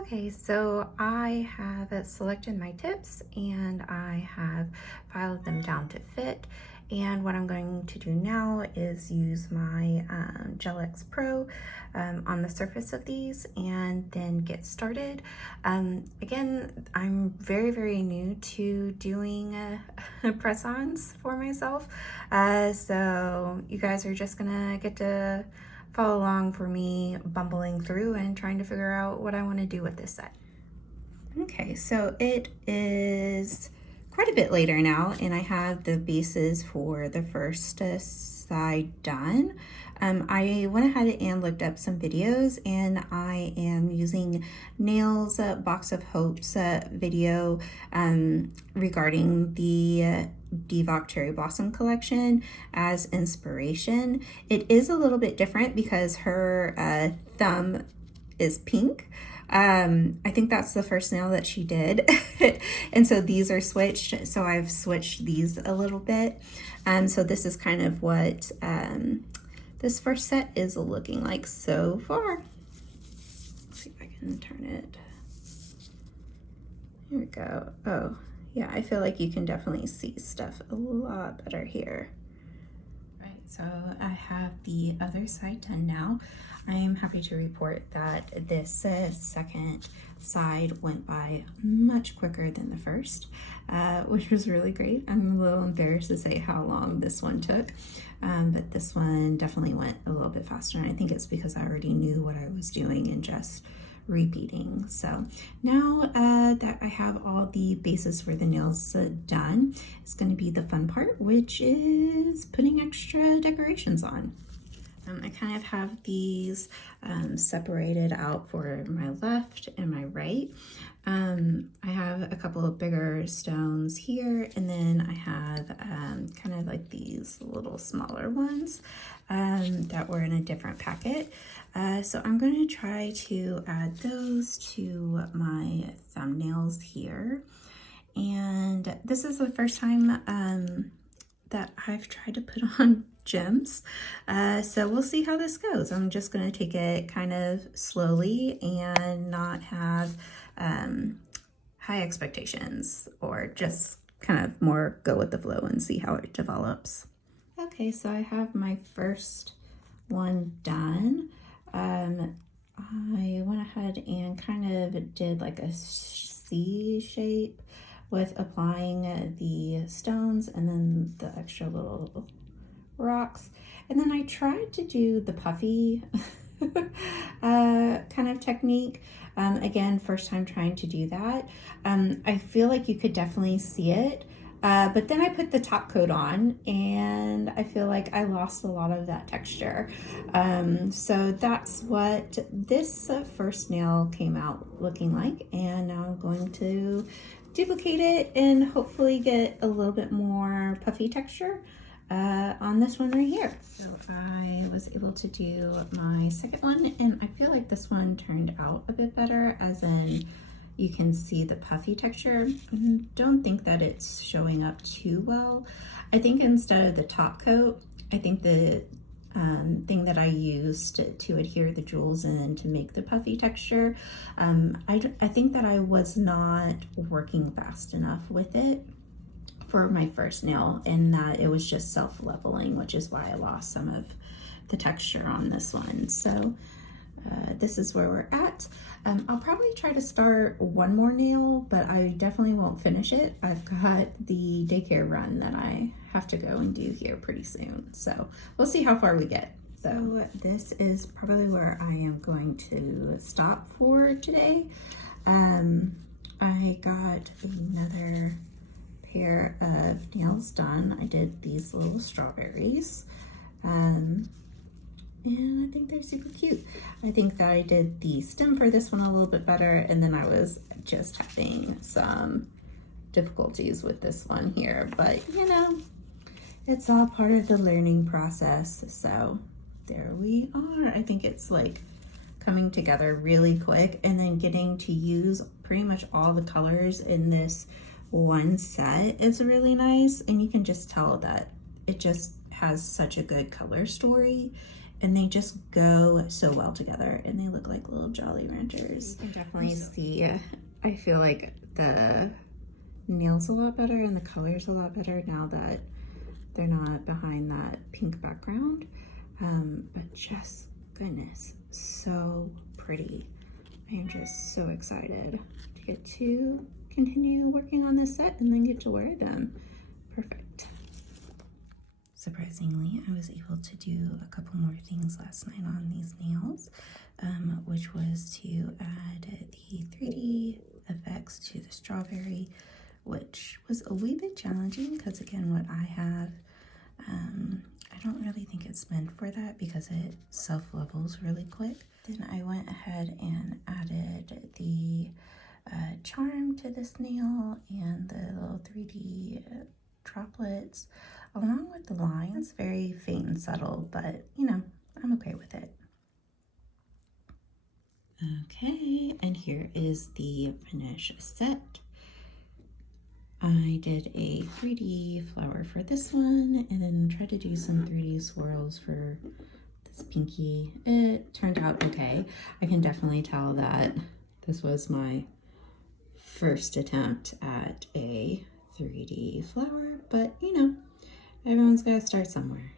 Okay, so I have selected my tips and I have filed them down to fit. And what I'm going to do now is use my Gel X Pro on the surface of these and then get started. Again, I'm very new to doing press-ons for myself. So you guys are just gonna get to follow along for me bumbling through and trying to figure out what I want to do with this set. Okay, so it is quite a bit later now and I have the bases for the first side done. I went ahead and looked up some videos and I am using Nail's Box of Hopes video regarding the DVOK Cherry Blossom collection as inspiration. It is a little bit different because her thumb is pink. I think that's the first nail that she did. And so these are switched. So I've switched these a little bit. So this is kind of what this first set is looking like so far. Let's see if I can turn it. Here we go. Oh, yeah, I feel like you can definitely see stuff a lot better here. Right, so I have the other side done now. I am happy to report that this second side went by much quicker than the first, which was really great. I'm a little embarrassed to say how long this one took, but this one definitely went a little bit faster. And I think it's because I already knew what I was doing and just repeating. So now that I have all the bases for the nails done, it's going to be the fun part, which is putting extra decorations on. I kind of have these separated out for my left and my right. I have a couple of bigger stones here, and then I have kind of like these little smaller ones that were in a different packet. So I'm going to try to add those to my thumbnails here. And this is the first time that I've tried to put on gems. So we'll see how this goes. I'm just going to take it kind of slowly and not have high expectations, or just kind of more go with the flow and see how it develops. Okay, so I have my first one done. I went ahead and kind of did like a C shape with applying the stones and then the extra little rocks. And then I tried to do the puffy kind of technique. Again, first time trying to do that. I feel like you could definitely see it. But then I put the top coat on and I feel like I lost a lot of that texture. So that's what this first nail came out looking like. And now I'm going to duplicate it and hopefully get a little bit more puffy texture on this one right here. So I was able to do my second one and I feel like this one turned out a bit better, as in you can see the puffy texture. Don't think that it's showing up too well. I think instead of the top coat, I think the thing that I used to adhere the jewels in to make the puffy texture, I think that I was not working fast enough with it for my first nail, and that it was just self-leveling, which is why I lost some of the texture on this one. So this is where we're at. I'll probably try to start one more nail, but I definitely won't finish it. I've got the daycare run that I have to go and do here pretty soon. So we'll see how far we get. So this is probably where I am going to stop for today. I got another pair of nails done. I did these little strawberries. And I think they're super cute. I think that I did the stem for this one a little bit better, and then I was just having some difficulties with this one here, but you know, it's all part of the learning process. So there we are. I think it's like coming together really quick, and then getting to use pretty much all the colors in this one set is really nice, and you can just tell that it just has such a good color story and they just go so well together, and they look like little Jolly Ranchers. You can definitely see, I feel like the nails a lot better and the color's a lot better now that they're not behind that pink background. But just, goodness, so pretty. I am just so excited to get to continue working on this set and then get to wear them. Perfect. Surprisingly, I was able to do a couple more things last night on these nails, which was to add the 3D effects to the strawberry, which was a wee bit challenging because, again, what I have, I don't really think it's meant for that because it self-levels really quick. Then I went ahead and added the charm to this nail and the little 3D droplets along with the lines. Very faint and subtle, but you know, I'm okay with it. Okay, and here is the finished set. I did a 3D flower for this one and then tried to do some 3D swirls for this pinky. It turned out okay. I can definitely tell that this was my first attempt at a 3D flower, but you know, everyone's got to start somewhere.